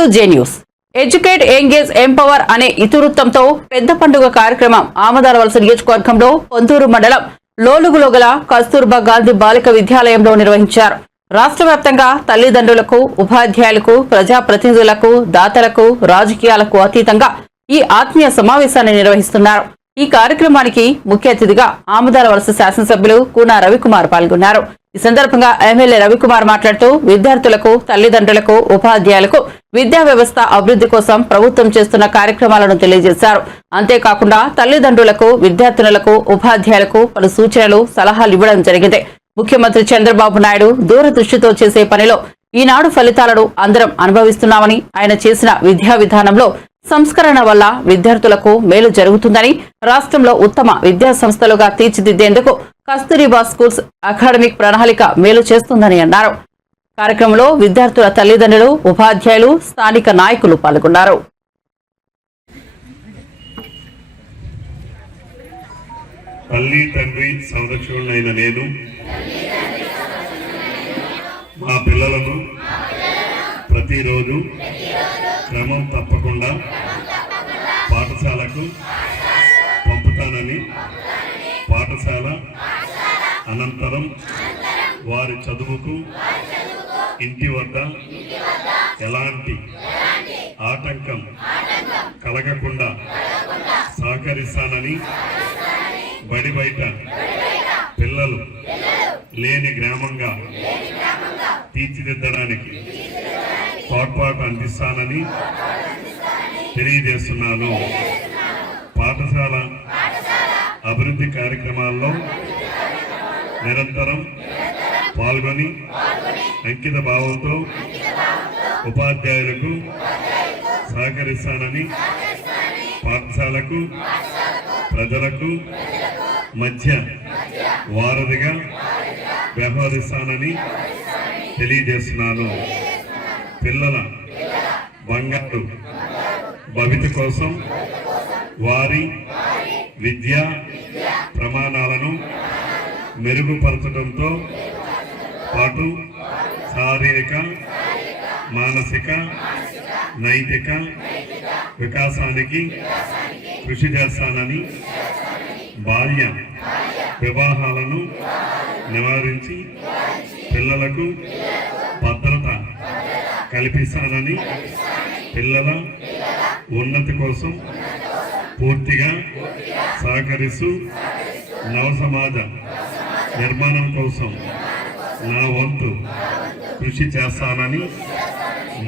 To జే news. Educate engage empower అనే ఇతివృత్తంతో పెద్ద పండుగ కార్యక్రమం ఆమదాల వలస నియోజకవర్గంలో పొంతూరు మండలం లోలుగులో గల కస్తూర్బా గాంధీ బాలిక విద్యాలయంలో నిర్వహించారు. రాష్ట్ర వ్యాప్తంగా తల్లిదండ్రులకు ఉపాధ్యాయులకు ప్రజాప్రతినిధులకు దాతలకు రాజకీయాలకు అతీతంగా ఈ ఆత్మీయ సమావేశాన్ని నిర్వహిస్తున్నారు. ఈ కార్యక్రమానికి ముఖ్య అతిథిగా ఆమదాల వలస శాసనసభ్యులు కూనా రవికుమార్ పాల్గొన్నారు. ఈ సందర్భంగా ఎమ్మెల్యే రవికుమార్ మాట్లాడుతూ విద్యార్థులకు తల్లిదండ్రులకు ఉపాధ్యాయులకు విద్యా వ్యవస్థ అభివృద్ధి కోసం ప్రభుత్వం చేస్తున్న కార్యక్రమాలను తెలియజేశారు. అంతేకాకుండా తల్లిదండ్రులకు విద్యార్థినులకు ఉపాధ్యాయులకు పలు సూచనలు సలహాలు ఇవ్వడం జరిగింది. ముఖ్యమంత్రి చంద్రబాబు నాయుడు దూరదృష్టితో చేసే పనిలో ఈనాడు ఫలితాలను అందరం అనుభవిస్తున్నామని ఆయన చేసిన విద్యా విధానంలో సంస్కరణ వల్ల విద్యార్థులకు మేలు జరుగుతుందని రాష్ట్రంలో ఉత్తమ విద్యా సంస్థలుగా తీర్చిదిద్దేందుకు కస్తూరిబా స్కూల్స్ అకాడమిక్ ప్రణాళిక మేలు చేస్తుందని అన్నారు. కార్యక్రమంలో విద్యార్థుల తల్లిదండ్రులు ఉపాధ్యాయులు స్థానిక నాయకులు పాల్గొన్నారు. తల్లి తండ్రి సంరక్షకుడైన నేను మా పిల్లలను ప్రతిరోజు క్రమం తప్పకుండా పాఠశాలకు పంపుతానని పాఠశాల అనంతరం వారి చదువుకు ఇంటి వద్ద ఎలాంటి ఆటంకం కలగకుండా సహకరిస్తానని బడి బయట పిల్లలు లేని గ్రామంగా తీర్చిదిద్దడానికి తోడ్పాటు అందిస్తానని తెలియజేస్తున్నాను. పాఠశాల అభివృద్ధి కార్యక్రమాల్లో నిరంతరం పాల్గొని అంకిత భావంతో ఉపాధ్యాయులకు సహకరిస్తానని పాఠశాలకు ప్రజలకు మధ్య వారధిగా వ్యవహరిస్తానని తెలియజేస్తున్నాను. పిల్లల బంగారు భవిత కోసం వారి విద్యా ప్రమాణాలను మెరుగుపరచడంతో పాటు శారీరక మానసిక నైతిక వికాసానికి కృషి చేస్తానని బాల్య వివాహాలను నివారించి పిల్లలకు భద్రత కల్పిస్తానని పిల్లల ఉన్నతి కోసం పూర్తిగా సహకరిస్తూ నవ సమాజ నిర్మాణం కోసం నా వంతు కృషి చేస్తానని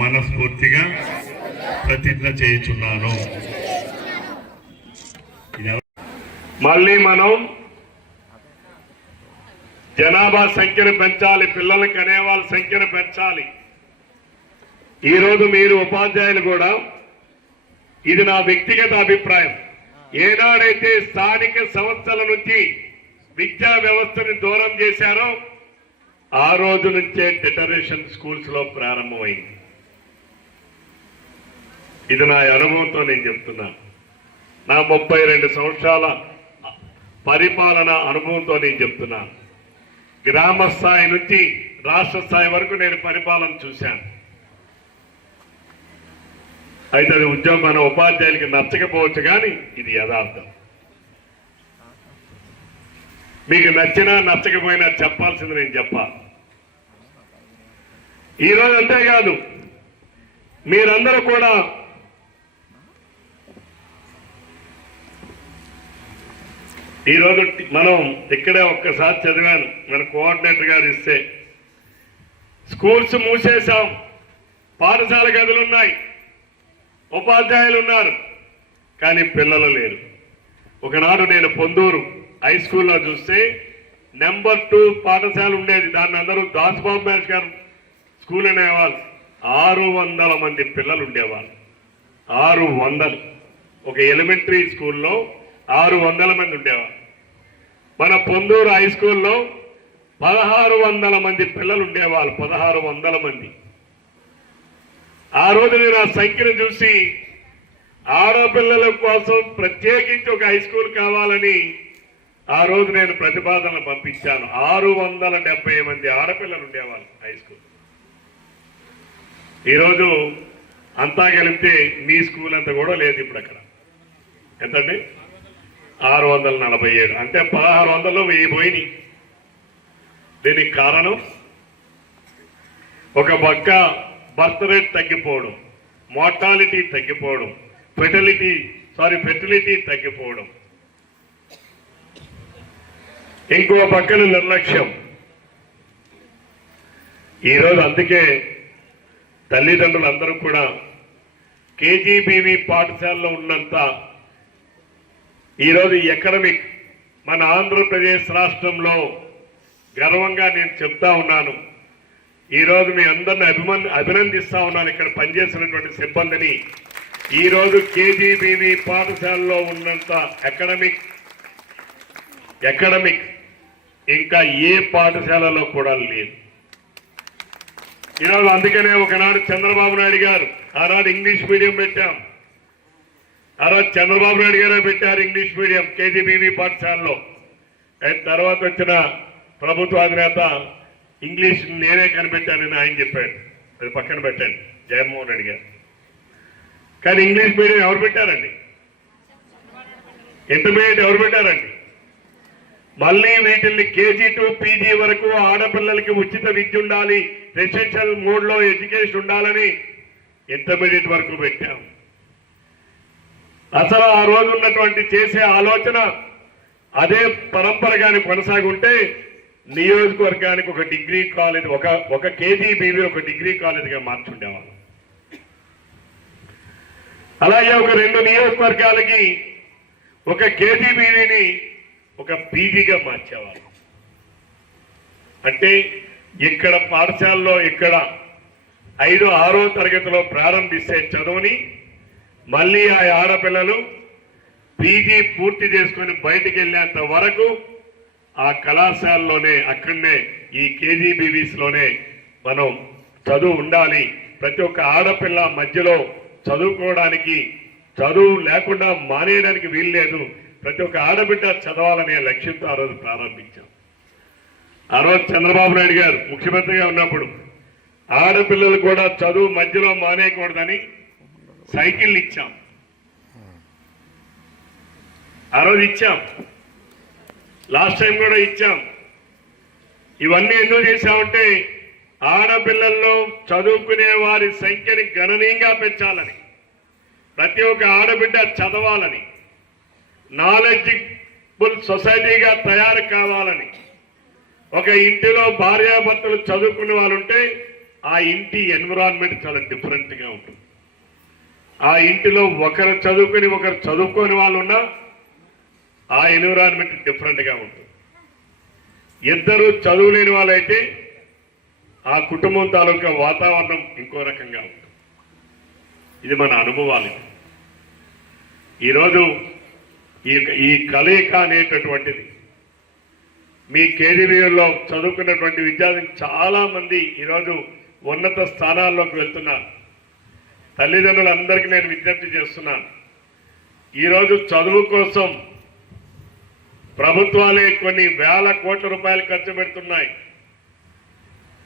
మనస్ఫూర్తిగా ప్రతిజ్ఞ చేయుచున్నాను. మళ్ళీ మనం జనాభా సంఖ్యను పెంచాలి పిల్లలకి అనేవాళ్ళ సంఖ్యను పెంచాలి. ఈరోజు మీరు ఉపాధ్యాయులు కూడా ఇది నా వ్యక్తిగత అభిప్రాయం. ఏనాడైతే స్థానిక సంస్థల నుంచి విద్యా వ్యవస్థని దూరం చేశారో ఆ రోజు నుంచే డిటరేషన్ స్కూల్స్లో ప్రారంభమైంది. ఇది నా అనుభవంతో నేను చెప్తున్నాను నా ముప్పై రెండు సంవత్సరాల పరిపాలన అనుభవంతో నేను చెప్తున్నాను గ్రామ స్థాయి నుంచి రాష్ట్ర స్థాయి వరకు నేను పరిపాలన చూశాను. అయితే అది ఉద్యోగం మన ఉపాధ్యాయులకి నచ్చకపోవచ్చు కానీ ఇది యథార్థం. మీకు నచ్చినా నచ్చకపోయినా చెప్పాల్సింది నేను చెప్పాలి ఈరోజు అంతేకాదు మీరందరూ కూడా ఈరోజు మనం ఇక్కడే ఒక్కసారి చదివాను మన కోఆర్డినేటర్ గారు ఇస్తే. స్కూల్స్ మూసేశాం పాఠశాల గదులు ఉన్నాయి ఉపాధ్యాయులు ఉన్నారు కానీ పిల్లలు లేరు. ఒకనాడు నేను పొందూరు హై స్కూల్లో చూస్తే నెంబర్ టూ పాఠశాల ఉండేది. దాన్ని అందరూ దాసుబాబు మేష్ గారు స్కూల్ అనేవాళ్ళు. ఆరు వందల మంది పిల్లలు ఉండేవాళ్ళు. ఆరు వందలు. ఒక ఎలిమెంటరీ స్కూల్లో ఆరు వందల మంది ఉండేవారు మన పొందూరు హై స్కూల్లో పదహారు వందల మంది పిల్లలు ఉండేవాళ్ళు. పదహారు వందల మంది. ఆ రోజు నేను ఆ సంఖ్యను చూసి ఆడపిల్లల కోసం ప్రత్యేకించి ఒక హై స్కూల్ కావాలని ఆ రోజు నేను ప్రతిపాదనలు పంపించాను. ఆరు వందల డెబ్బై మంది ఆడపిల్లలు ఉండేవాళ్ళు హై స్కూల్ ఈరోజు అంతా కలిపితే మీ స్కూల్ అంతా కూడా లేదు ఇప్పుడు అక్కడ. ఎంతండి? ఆరు వందల నలభై ఏడు. అంటే పదహారు వందలు వెయ్యి పోయినాయి. దీనికి కారణం ఒక పక్క బర్త్ రేట్ తగ్గిపోవడం మోర్టాలిటీ తగ్గిపోవడం ఫెర్టిలిటీ సారీ ఫెర్టిలిటీ తగ్గిపోవడం. ఇంకో పక్కన నిర్లక్ష్యం. ఈరోజు అందుకే తల్లిదండ్రులు అందరూ కూడా కేజీబీవీ పాఠశాలలో ఉన్నంత ఈరోజు ఎకడమిక్ మన ఆంధ్రప్రదేశ్ రాష్ట్రంలో గర్వంగా నేను చెప్తా ఉన్నాను. ఈరోజు మీ అందరిని అభిమన్ అభినందిస్తా ఉన్నాను ఇక్కడ పనిచేసినటువంటి సిబ్బందిని. ఈరోజు కేజీబీవీ పాఠశాలలో ఉన్నంత అకాడమిక్ అకాడమిక్ ఇంకా ఏ పాఠశాలలో కూడా లేదు. ఈరోజు అందుకనే ఒకనాడు చంద్రబాబు నాయుడు గారు ఆనాడు ఇంగ్లీష్ మీడియం పెట్టాం. ఆ రోజు చంద్రబాబు నాయుడు గారే పెట్టారు ఇంగ్లీష్ మీడియం కేజీబీవీ పాఠశాలలో. అయిన తర్వాత వచ్చిన ప్రభుత్వ అధినేత ఇంగ్లీష్ నేనే కనిపెట్టానని ఆయన చెప్పాడు. అది పక్కన పెట్టండి. జగన్మోహన్ రెడ్డి గారు. కానీ ఇంగ్లీష్ మీడియం ఎవరు పెట్టారండి? ఇంటర్మీడియట్ ఎవరు పెట్టారండి? మళ్ళీ వీటిల్ని కేజీ టు పీజీ వరకు ఆడపిల్లలకి ఉచిత విద్య ఉండాలి. రెసిడెన్షియల్ మోడ్లో ఎడ్యుకేషన్ ఉండాలని ఇంటర్మీడియట్ వరకు పెట్టాం. అసలు ఆ రోజు ఉన్నటువంటి చేసే ఆలోచన అదే పరంపరగానే కొనసాగుంటే నియోజకవర్గానికి ఒక డిగ్రీ కాలేజ్ ఒక ఒక కేజీబీవీ ఒక డిగ్రీ కాలేజ్గా మార్చుండేవాళ్ళం. అలాగే ఒక రెండు నియోజకవర్గాలకి ఒక కేజీబీవీని ఒక పీజీగా మార్చేవాళ్ళం. అంటే ఇక్కడ పాఠశాలలో ఇక్కడ ఐదు ఆరో తరగతిలో ప్రారంభిస్తే చదువుని మళ్ళీ ఆ ఆడపిల్లలు పీజీ పూర్తి చేసుకొని బయటికి వెళ్ళేంత వరకు ఆ కళాశాలలోనే అక్కడనే ఈ కేజీబీవీస్లోనే మనం చదువు ఉండాలి. ప్రతి ఒక్క ఆడపిల్ల మధ్యలో చదువుకోవడానికి చదువు లేకుండా మానేయడానికి వీల్లేదు. ప్రతి ఒక్క ఆడబిడ్డ చదవాలనే లక్ష్యంతో ఆ రోజు ప్రారంభించాం. ఆ రోజు చంద్రబాబు నాయుడు గారు ముఖ్యమంత్రిగా ఉన్నప్పుడు ఆడపిల్లలు కూడా చదువు మధ్యలో మానేయకూడదని సైకిల్ ఇచ్చాం. ఆ రోజు ఇచ్చాం. లాస్ట్ టైం కూడా ఇచ్చాం. ఇవన్నీ ఎందుకు చేశామంటే ఆడపిల్లల్లో చదువుకునే వారి సంఖ్యని గణనీయంగా పెంచాలని ప్రతి ఒక్క ఆడబిడ్డ చదవాలని నాలెడ్జిబుల్ సొసైటీగా తయారు కావాలని ఒక ఇంటిలో భార్యాభర్తలు చదువుకునే వాళ్ళు ఉంటే ఆ ఇంటి ఎన్విరాన్మెంట్ చాలా డిఫరెంట్గా ఉంటుంది. ఆ ఇంటిలో ఒకరు చదువుకుని ఒకరు చదువుకోని వాళ్ళు ఉన్నా ఆ ఎన్విరాన్మెంట్ డిఫరెంట్గా ఉంటుంది. ఇద్దరు చదువులేని వాళ్ళైతే ఆ కుటుంబం తాలూకా వాతావరణం ఇంకో రకంగా ఉంటుంది. ఇది మన అనుభవాలు ఈరోజు ఈ ఈ కలయిక అనేటటువంటిది మీ కేజీబీలో చదువుకున్నటువంటి విద్యార్థులు చాలామంది ఈరోజు ఉన్నత స్థానాల్లోకి వెళ్తున్నారు. తల్లిదండ్రులందరికీ నేను విజ్ఞప్తి చేస్తున్నాను. ఈరోజు చదువు కోసం ప్రభుత్వాలే కొన్ని వేల కోట్ల రూపాయలు ఖర్చు పెడుతున్నాయి.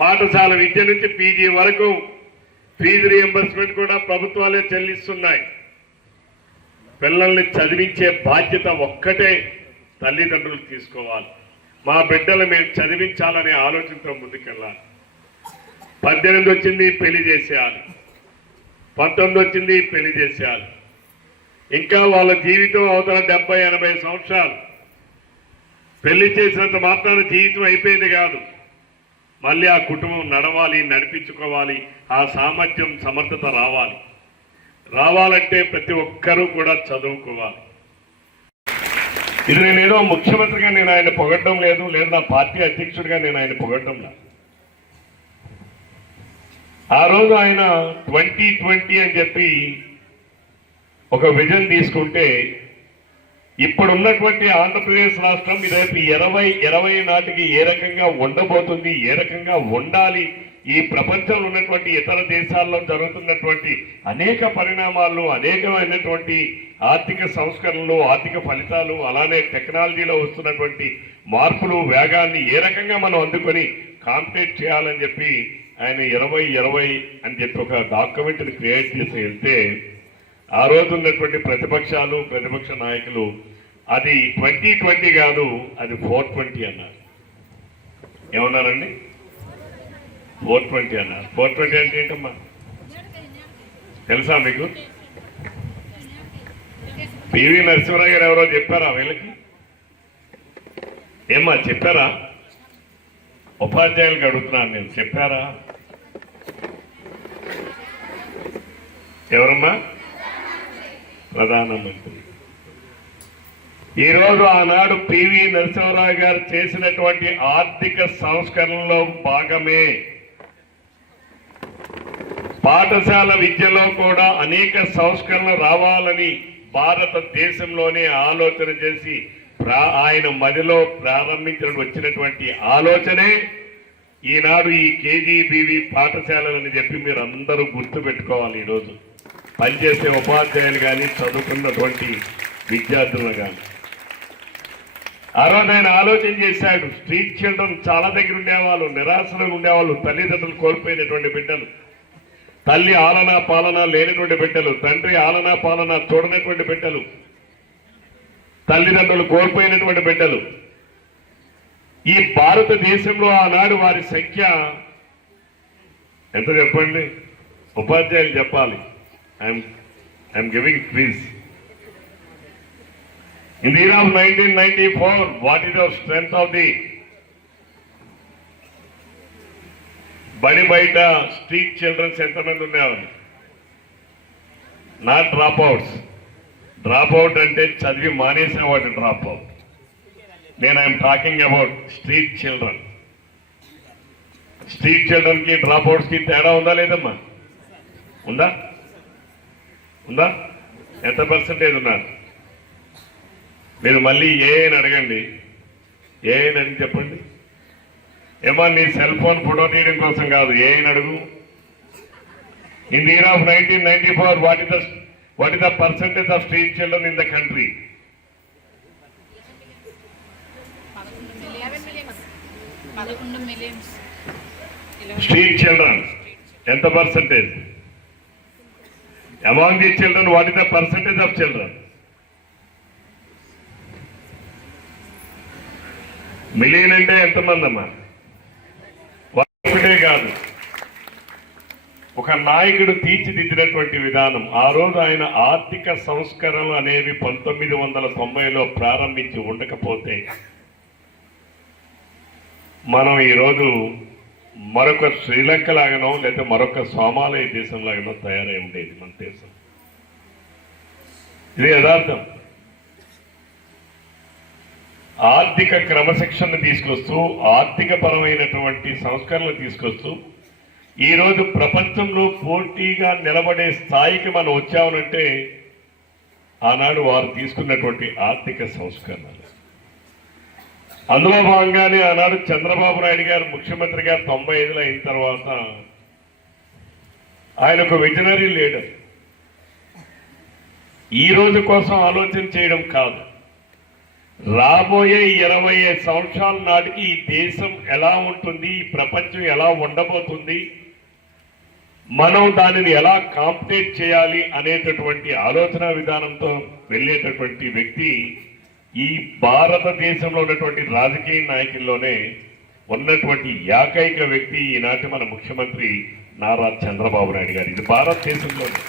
పాఠశాల విద్య నుంచి పీజీ వరకు ఫీజు రియంబర్స్మెంట్ కూడా ప్రభుత్వాలే చెల్లిస్తున్నాయి. పిల్లల్ని చదివించే బాధ్యత ఒక్కటే తల్లిదండ్రులు తీసుకోవాలి. మా బిడ్డలు మేము చదివించాలనే ఆలోచనతో ముందుకెళ్ళాలి. పద్దెనిమిది వచ్చింది పెళ్ళి చేసేయాలి. పంతొమ్మిది వచ్చింది పెళ్ళి చేసేయాలి. ఇంకా వాళ్ళ జీవితం అవతల డెబ్బై ఎనభై సంవత్సరాలు. పెళ్ళి చేసినంత మాత్రాన జీవితం అయిపోయింది కాదు. మళ్ళీ ఆ కుటుంబం నడవాలి నడిపించుకోవాలి ఆ సామర్థ్యం సమర్థత రావాలి. రావాలంటే ప్రతి ఒక్కరూ కూడా చదువుకోవాలి. ఇది నేనేదో ముఖ్యమంత్రిగా నేను ఆయన పొగడ్డం లేదు లేదు నా పార్టీ అధ్యక్షుడిగా నేను ఆయన పొగడ్డం లేదు. ఆ రోజు ఆయన ట్వంటీ ట్వంటీ అని చెప్పి ఒక విజన్ తీసుకుంటే ఇప్పుడు ఉన్నటువంటి ఆంధ్రప్రదేశ్ రాష్ట్రం రేపు ఇరవై ఇరవై నాటికి ఏ రకంగా ఉండబోతుంది ఏ రకంగా ఉండాలి? ఈ ప్రపంచంలో ఉన్నటువంటి ఇతర దేశాల్లో జరుగుతున్నటువంటి అనేక పరిణామాలు అనేకమైనటువంటి ఆర్థిక సంస్కరణలు ఆర్థిక ఫలితాలు అలానే టెక్నాలజీలో వస్తున్నటువంటి మార్పులు వేగాన్ని ఏ రకంగా మనం అందుకొని కాంపిటేట్ చేయాలని చెప్పి ఆయన ఇరవై ఇరవై అని చెప్పి ఒక డాక్యుమెంట్ని క్రియేట్ చేసి వెళ్తే ఆ రోజు ఉన్నటువంటి ప్రతిపక్షాలు ప్రతిపక్ష నాయకులు అది ట్వంటీ ట్వంటీ కాదు అది ఫోర్ ట్వంటీ అన్నారు. ఏమన్నారండి? ఫోర్ ట్వంటీ అన్నారు. ఫోర్ ట్వంటీ అంటే ఏంటమ్మా? తెలుసా మీకు? పివి నరసింహరావు గారు ఎవరో చెప్పారా వీళ్ళకి? ఏమ్మా చెప్పారా? ఉపాధ్యాయులకు అడుగుతున్నాను నేను చెప్పారా? ఎవరమ్మా? ప్రధానమంత్రి. ఈరోజు ఆనాడు పివి నరసింహరావు గారు చేసినటువంటి ఆర్థిక సంస్కరణలో భాగమే. పాఠశాల విద్యలో కూడా అనేక సంస్కరణలు రావాలని భారతదేశంలోనే ఆలోచన చేసి ప్రా- ఆయన మదిలో ప్రారంభించిన వచ్చినటువంటి ఆలోచనే. ఈనాడు ఈ కేజీబీవి పాఠశాలలని చెప్పి మీరు అందరూ గుర్తు పెట్టుకోవాలి ఈరోజు. పనిచేసే ఉపాధ్యాయులు కానీ చదువుకున్నటువంటి విద్యార్థులు కానీ ఆ రోజు ఆయన ఆలోచన చేశాడు స్ట్రీట్ చిల్డ్రన్ చాలా దగ్గర ఉండేవాళ్ళు నిరాశలో ఉండేవాళ్ళు తల్లిదండ్రులు కోల్పోయినటువంటి బిడ్డలు. తల్లి ఆలన పాలన లేనటువంటి బిడ్డలు తండ్రి ఆలన పాలన చూడనటువంటి బిడ్డలు. తల్లిదండ్రులు కోల్పోయినటువంటి బిడ్డలు. ఈ భారతదేశంలో ఆనాడు వారి సంఖ్య ఎంత చెప్పండి? ఉపాధ్యాయులు చెప్పాలి. I'm I'm giving quiz In the year of 1994, what is the strength of the బడి బయట స్ట్రీట్ చిల్డ్రన్స్ ఎంతమంది ఉన్నారు not dropouts. Drop out అంటే చదివి మానేసేవాడు డ్రాప్ అవుట్. నేను I'm talking about street children. Street చిల్డ్రన్కి drop అవుట్స్కి తేడా ఉందా లేదమ్మా? ఉందా? ఉందా? ఎంత పర్సంటేజ్ ఉన్నారు? మీరు మళ్ళీ ఏ అని అడగండి. ఏ అని అడిగి చెప్పండి. ఏమో నీ సెల్ ఫోన్ ఫోటో తీయడం కోసం కాదు ఏ అని అడుగు. In the year of nineteen ninety four what is the what is the percentage of street children in the country street children ఎంత percentage among the children what is the percentage of children million అంటే ఎంతమంది అమ్మా? ఒకటే కాదు. ఒక నాయకుడు తీర్చిదిద్దినటువంటి విధానం ఆ రోజు ఆయన ఆర్థిక సంస్కరణలు అనేవి పంతొమ్మిది వందల తొంభైలో ప్రారంభించి ఉండకపోతే మనం ఈరోజు మరొక శ్రీలంక లాగానో లేదా మరొక సోమాలయ దేశం లాగానో తయారై ఉండేది మన దేశం. ఇది యథార్థం. ఆర్థిక క్రమశిక్షణ తీసుకొస్తూ ఆర్థిక పరమైనటువంటి సంస్కరణలు తీసుకొస్తూ ఈ రోజు ప్రపంచంలో పోటీగా నిలబడే స్థాయికి మనం వచ్చామనంటే ఆనాడు వారు తీసుకున్నటువంటి ఆర్థిక సంస్కరణలు. అందులో భాగంగానే ఆనాడు చంద్రబాబు నాయుడు గారు ముఖ్యమంత్రి గారు తొంభై ఐదులో అయిన తర్వాత ఆయన ఒక విజనరీ లీడర్ ఈ రోజు కోసం ఆలోచన చేయడం కాదు. రాబోయే ఇరవై ఐదు సంవత్సరాల నాటికి ఈ దేశం ఎలా ఉంటుంది ఈ ప్రపంచం ఎలా ఉండబోతుంది మనం దానిని ఎలా కాంపిటేట్ చేయాలి అనేటటువంటి ఆలోచన విధానంతో వెళ్ళేటటువంటి వ్యక్తి ఈ భారతదేశంలో ఉన్నటువంటి రాజకీయ నాయకుల్లోనే ఉన్నటువంటి ఏకైక వ్యక్తి ఈనాటి మన ముఖ్యమంత్రి నారా చంద్రబాబు నాయుడు గారు. ఇది భారతదేశంలోనే.